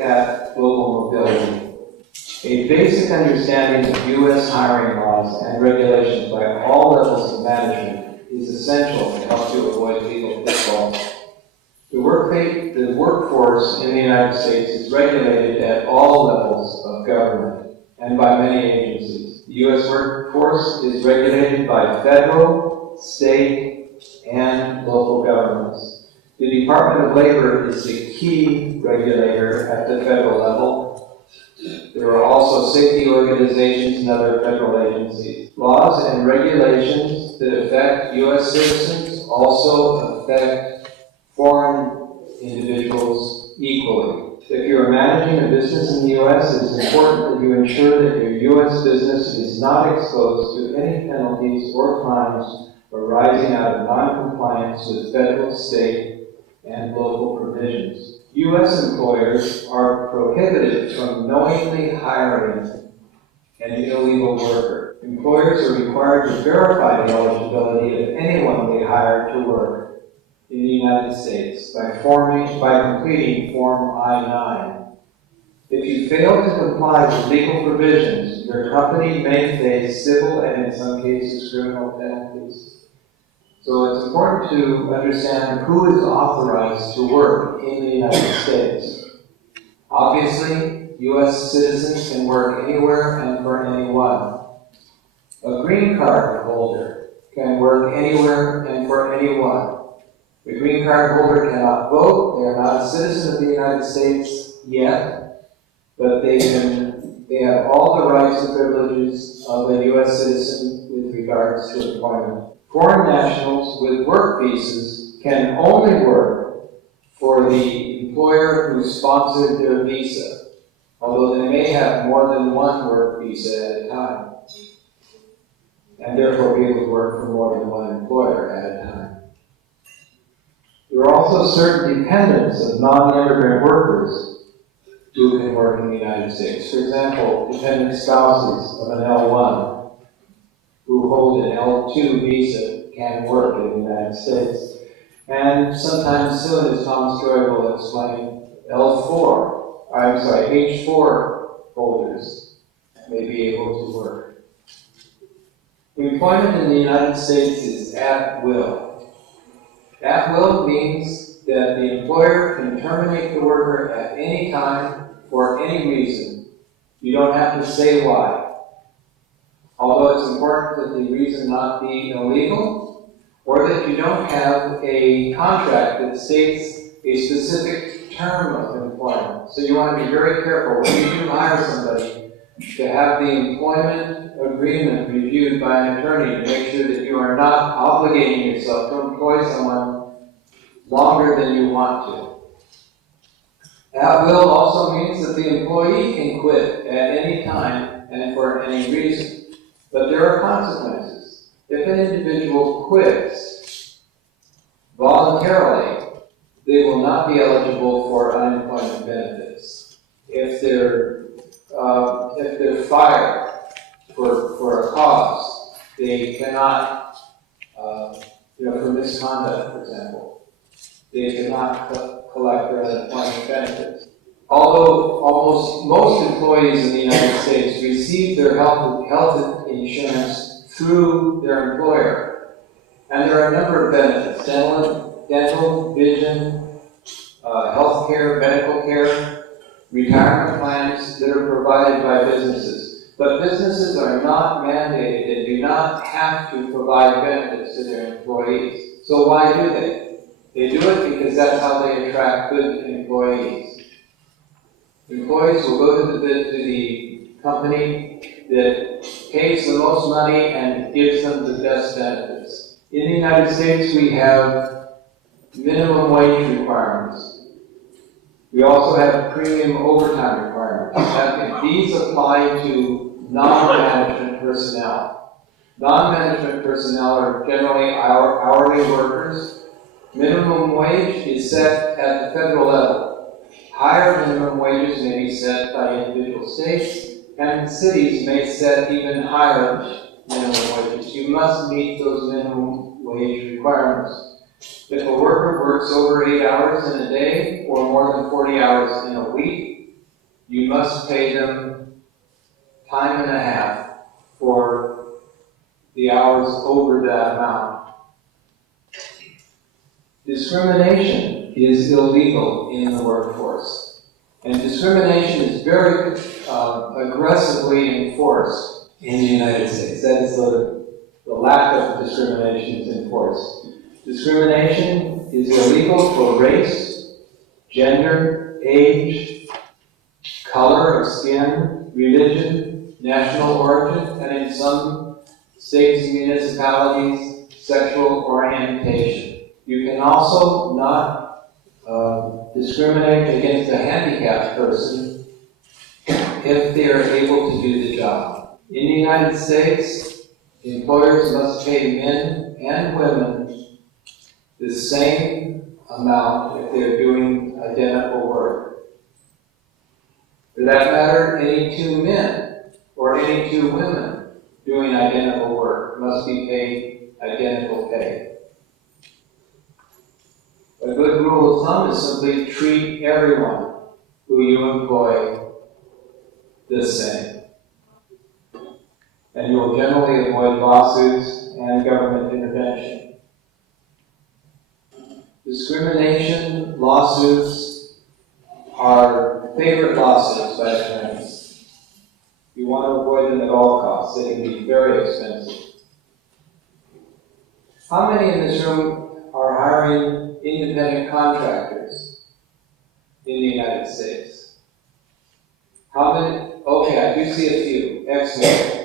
at global mobility. A basic understanding of U.S. hiring laws and regulations by all levels of management is essential to help you avoid legal pitfalls. The workforce in the United States is regulated at all levels of government and by many agencies. The U.S. workforce is regulated by federal, state, and local governments. The Department of Labor is the key regulator at the federal level. There are also safety organizations and other federal agencies. Laws and regulations that affect U.S. citizens also affect foreign individuals equally. If you are managing a business in the U.S., it is important that you ensure that your U.S. business is not exposed to any penalties or fines arising out of non-compliance with federal, state, and local provisions. U.S. employers are prohibited from knowingly hiring an illegal worker. Employers are required to verify the eligibility of anyone they hire to work in the United States by completing Form I-9. If you fail to comply with legal provisions, your company may face civil and, in some cases, criminal penalties. So it's important to understand who is authorized to work in the United States. Obviously, U.S. citizens can work anywhere and for anyone. A green card holder can work anywhere and for anyone. The green card holder cannot vote. They are not a citizen of the United States yet, but they have all the rights and privileges of a U.S. citizen with regards to employment. Foreign nationals with work visas can only work for the employer who sponsored their visa, although they may have more than one work visa at a time, and therefore be able to work for more than one employer at a time. There are also certain dependents of non-immigrant workers who can work in the United States. For example, dependent spouses of an L1 who hold an L2 visa can work in the United States. And sometime soon, as Tom Story will explain, H4 holders may be able to work. Employment in the United States is at will. At will means that the employer can terminate the worker at any time for any reason. You don't have to say why. Although it's important that the reason not be illegal, or that you don't have a contract that states a specific term of employment. So you want to be very careful when you do hire somebody to have the employment agreement reviewed by an attorney to make sure that you are not obligating yourself to employ someone longer than you want to. At will also means that the employee can quit at any time and for any reason. But there are consequences. If an individual quits voluntarily, they will not be eligible for unemployment benefits. If they're fired for a cause, they cannot, for misconduct, for example, they cannot collect their unemployment benefits. Although most employees in the United States receive their health insurance through their employer, and there are a number of benefits: dental, vision, health care, medical care, retirement plans that are provided by businesses. But businesses are not mandated and do not have to provide benefits to their employees. So why do they? They do it because that's how they attract good employees. Employees will go to the company that pays the most money and gives them the best benefits. In the United States, we have minimum wage requirements. We also have premium overtime requirements. These apply to non-management personnel. Non-management personnel are generally hourly workers. Minimum wage is set at the federal level. Higher minimum wages may be set by individual states, and cities may set even higher minimum wages. You must meet those minimum wage requirements. If a worker works over 8 hours in a day or more than 40 hours in a week, you must pay them time and a half for the hours over that amount. Discrimination is illegal in the workforce. And discrimination is very aggressively enforced in the United States. That is the lack of discrimination is enforced. Discrimination is illegal for race, gender, age, color of skin, religion, national origin, and in some states and municipalities, sexual orientation. You can also not discriminate against a handicapped person if they are able to do the job. In the United States, employers must pay men and women the same amount if they're doing identical work. For that matter, any two men or any two women doing identical work must be paid identical pay. A good rule of thumb is simply treat everyone who you employ the same. And you'll generally avoid lawsuits and government intervention. Discrimination lawsuits are favorite lawsuits by attorneys. You want to avoid them at all costs. They can be very expensive. How many in this room are hiring independent contractors in the United States? How many? Okay, I do see a few. Excellent.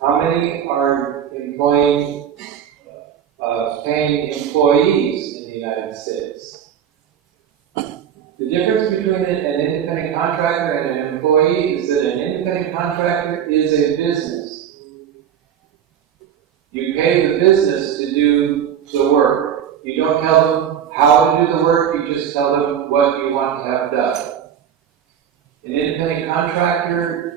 How many are employing, paying employees in the United States? The difference between an independent contractor and an employee is that an independent contractor is a business. You pay the business to do the work. You don't tell them how to do the work, you just tell them what you want to have done. An independent contractor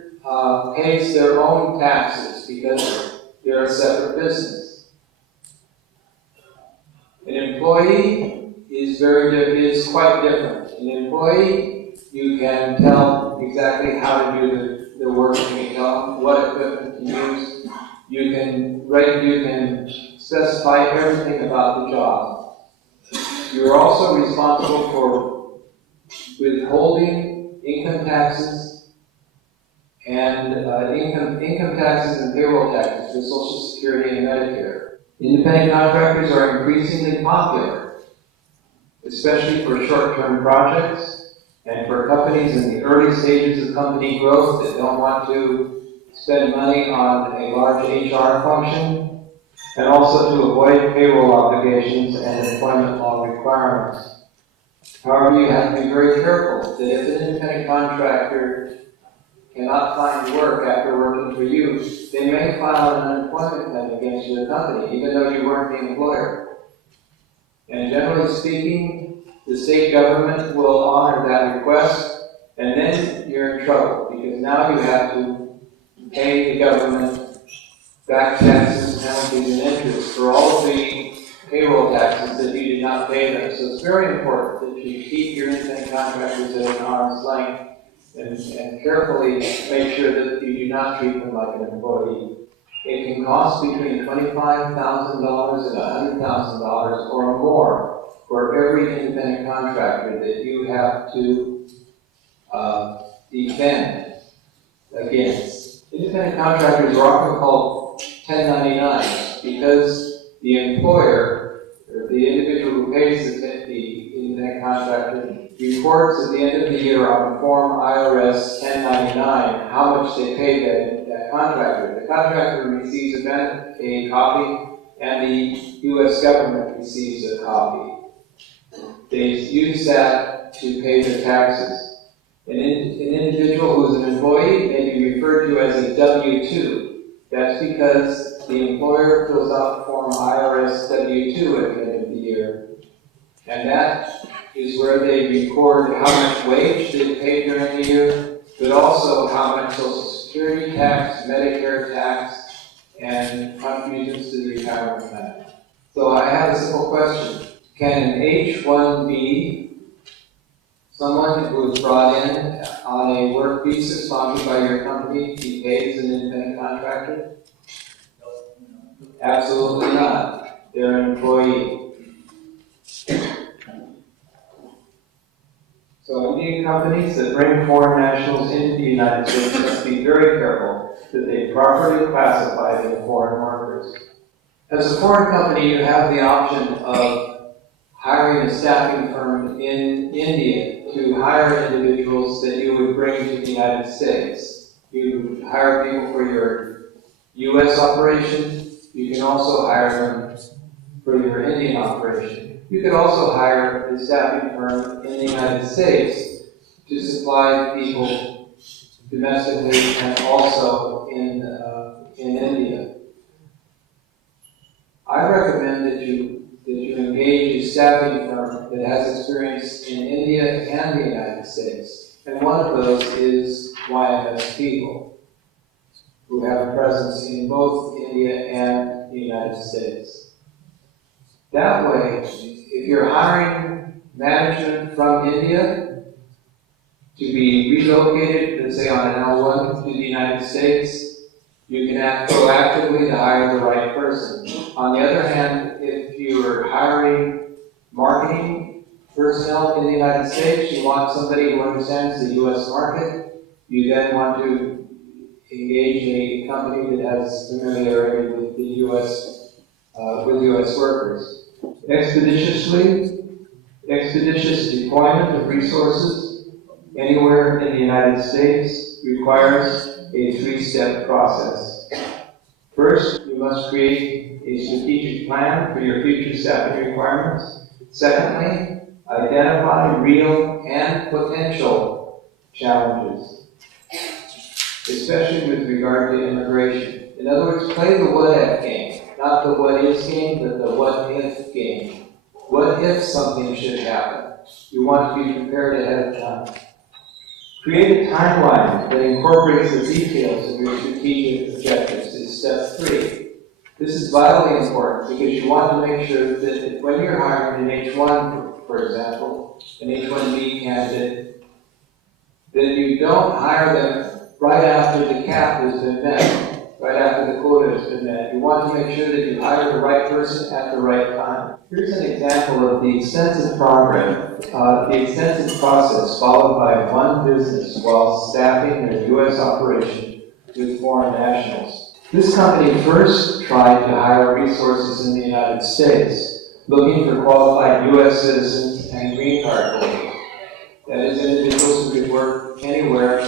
pays their own taxes because they're a separate business. An employee is quite different. An employee, you can tell exactly how to do the work, you can tell them what equipment to use, you can specify everything about the job. You're also responsible for withholding income taxes and income taxes and payroll taxes for Social Security and Medicare. Independent contractors are increasingly popular, especially for short-term projects and for companies in the early stages of company growth that don't want to spend money on a large HR function, and also to avoid payroll obligations and employment law requirements. However, you have to be very careful that if an independent contractor cannot find work after working for you, they may file an unemployment claim against your company, even though you weren't the employer. And generally speaking, the state government will honor that request, and then you're in trouble, because now you have to pay the government back taxes, penalties, and interest for all of the payroll taxes that you did not pay them. So it's very important that you keep your independent contractors at an arm's length and carefully make sure that you do not treat them like an employee. It can cost between $25,000 and $100,000 or more for every independent contractor that you have to defend against. Independent contractors are often called 1099s because the employer, or the individual who pays the independent contractor, reports at the end of the year on Form IRS 1099 how much they paid that contractor. The contractor receives a copy, and the U.S. government receives a copy. They use that to pay their taxes. An individual who is an employee may be referred to as a W-2. That's because the employer fills out Form IRS W-2 at the end of the year. And that is where they record how much wage they paid during the year, but also how much Social Security tax, Medicare tax, and contributions to the retirement plan. So I have a simple question. Can an H-1B Someone who is brought in on a work visa sponsored by your company, be paid as an independent contractor? Absolutely not. They're an employee. So Indian companies that bring foreign nationals into the United States must be very careful that they properly classify them foreign workers. As a foreign company, you have the option of hiring a staffing firm in India to hire individuals that you would bring to the United States. You would hire people for your U.S. operation. You can also hire them for your Indian operation. You could also hire a staffing firm in the United States to supply people domestically and also in India. I recommend that you engage a staffing firm that has experience in India and the United States. And one of those is YMS People, who have a presence in both India and the United States. That way, if you're hiring management from India to be relocated, let's say on an L1 to the United States, you can act proactively to hire the right person. On the other hand, if you are hiring marketing personnel in the United States, you want somebody who understands the U.S. market, you then want to engage a company that has familiarity with the U.S. Workers. Expeditious deployment of resources anywhere in the United States requires a three-step process. First, you must create a strategic plan for your future staffing requirements. Secondly, identify real and potential challenges, especially with regard to immigration. In other words, play the what-if game. Not the what-is game, but the what-if game. What if something should happen? You want to be prepared ahead of time. Create a timeline that incorporates the details of your strategic objectives is step 3. This is vitally important because you want to make sure that when you're hiring an H-1, for example, an H-1B candidate, that you don't hire them right after the cap has been met. Right after the quota has been met. You want to make sure that you hire the right person at the right time. Here's an example of the extensive process followed by one business while staffing their U.S. operation with foreign nationals. This company first tried to hire resources in the United States, looking for qualified U.S. citizens and green card holders. That is, individuals who could work anywhere.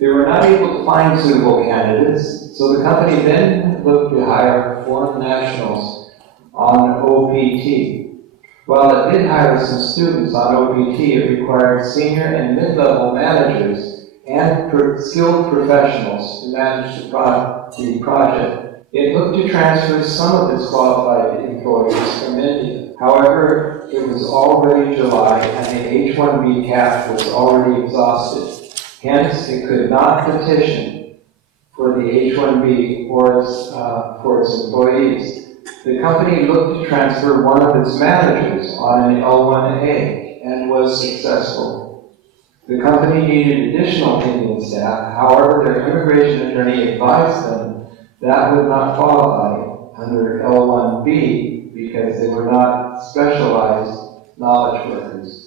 They were not able to find suitable candidates, so the company then looked to hire foreign nationals on OPT. While it did hire some students on OPT, it required senior and mid-level managers and skilled professionals to manage the project. It looked to transfer some of its qualified employees from India. However, it was already July and the H-1B cap was already exhausted. Hence, it could not petition for the H-1B for its employees. The company looked to transfer one of its managers on an L1A and was successful. The company needed additional Indian staff. However, their immigration attorney advised them that would not qualify under L1B because they were not specialized knowledge workers.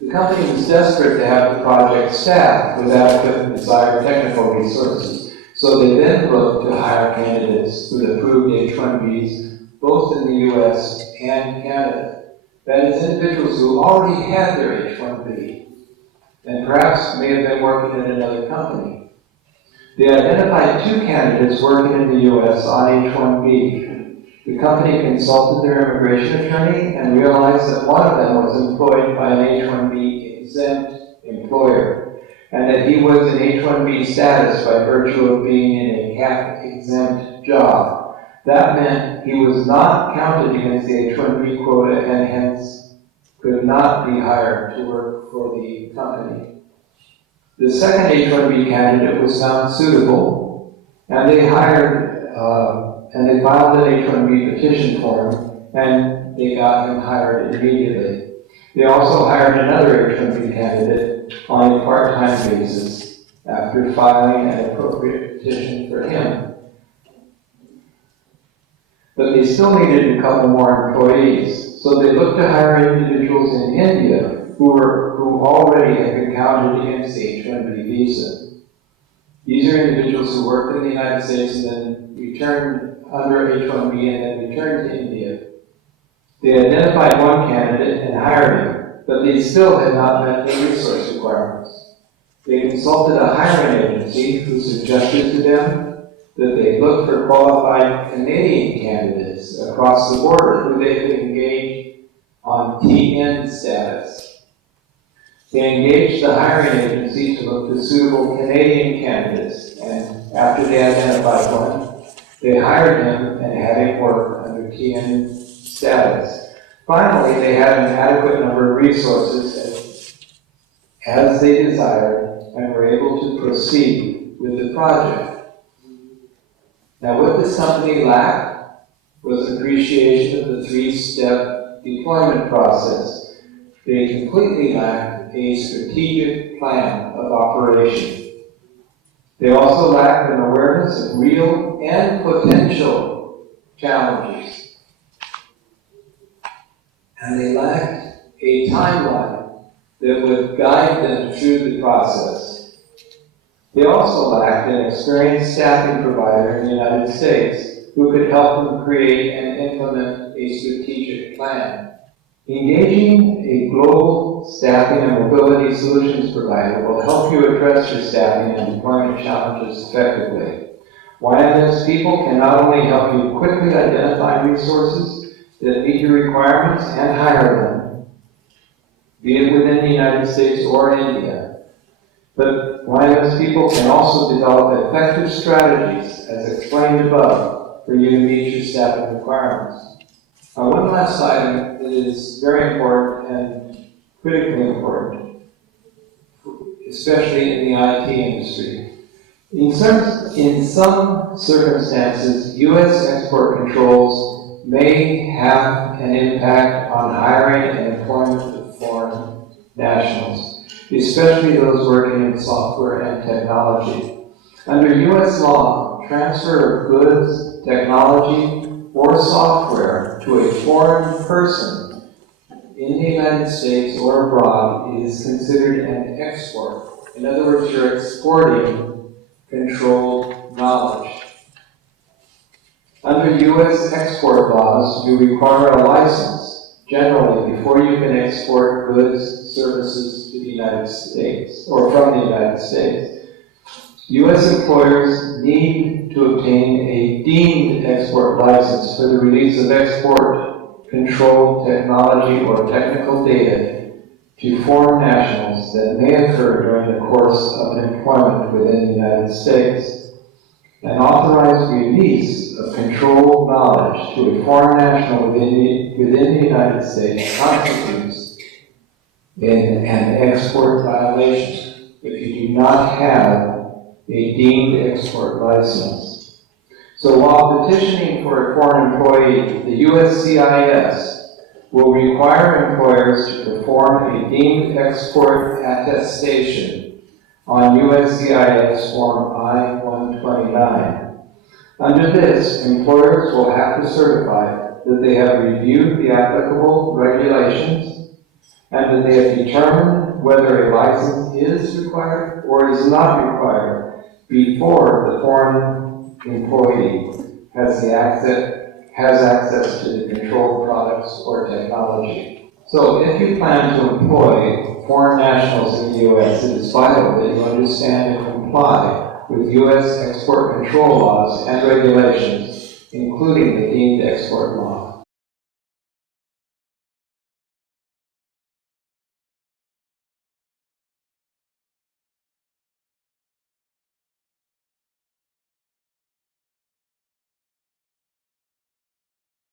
The company was desperate to have the project staffed with adequate and desired technical resources, so they then looked to hire candidates with approved H-1Bs both in the U.S. and Canada. That is, individuals who already had their H-1B and perhaps may have been working at another company. They identified 2 candidates working in the U.S. on H-1B. The company consulted their immigration attorney and realized that one of them was employed by an H-1B exempt employer, and that he was in H-1B status by virtue of being in a cap-exempt job. That meant he was not counted against the H-1B quota and hence could not be hired to work for the company. The second H-1B candidate was found suitable, and they filed an H-1B petition for him, and they got him hired immediately. They also hired another H-1B candidate on a part-time basis after filing an appropriate petition for him. But they still needed a couple more employees, so they looked to hire individuals in India who already had been counted against the H-1B visa. These are individuals who worked in the United States and then returned under H-1B and then returned to India. They identified one candidate and hired him, but they still had not met the resource requirements. They consulted a hiring agency who suggested to them that they look for qualified Canadian candidates across the border who they could engage on TN status. They engaged the hiring agency to look for suitable Canadian candidates, and after they identified one, they hired him and had him work under TN status. Finally, they had an adequate number of resources as they desired and were able to proceed with the project. Now, what this company lacked was appreciation of the three-step deployment process. They completely lacked a strategic plan of operation. They also lacked an awareness of real and potential challenges. And they lacked a timeline that would guide them through the process. They also lacked an experienced staffing provider in the United States who could help them create and implement a strategic plan. Engaging a global staffing and mobility solutions provider will help you address your staffing and employment challenges effectively. YMS people can not only help you quickly identify resources that meet your requirements and hire them, be it within the United States or India, but YMS people can also develop effective strategies, as explained above, for you to meet your staffing requirements. Now, one last item that is very important and critically important, especially in the IT industry. In some circumstances, U.S. export controls may have an impact on hiring and employment of foreign nationals, especially those working in software and technology. Under U.S. law, transfer of goods, technology, or software to a foreign person in the United States or abroad is considered an export. In other words, you're exporting controlled knowledge. Under U.S. export laws, you require a license, generally, before you can export goods, services to the United States, or from the United States. U.S. employers need to obtain a deemed export license for the release of export-controlled technology or technical data to foreign nationals that may occur during the course of an employment within the United States. An authorized release of controlled knowledge to a foreign national within the United States constitutes an export violation if you do not have a deemed export license. So while petitioning for a foreign employee, the USCIS will require employers to perform a deemed export attestation on USCIS Form I-129. Under this, employers will have to certify that they have reviewed the applicable regulations and that they have determined whether a license is required or is not required before the foreign employee has access to the controlled products or technology. So if you plan to employ foreign nationals in the U.S., it is vital that you understand and comply with U.S. export control laws and regulations, including the deemed export law.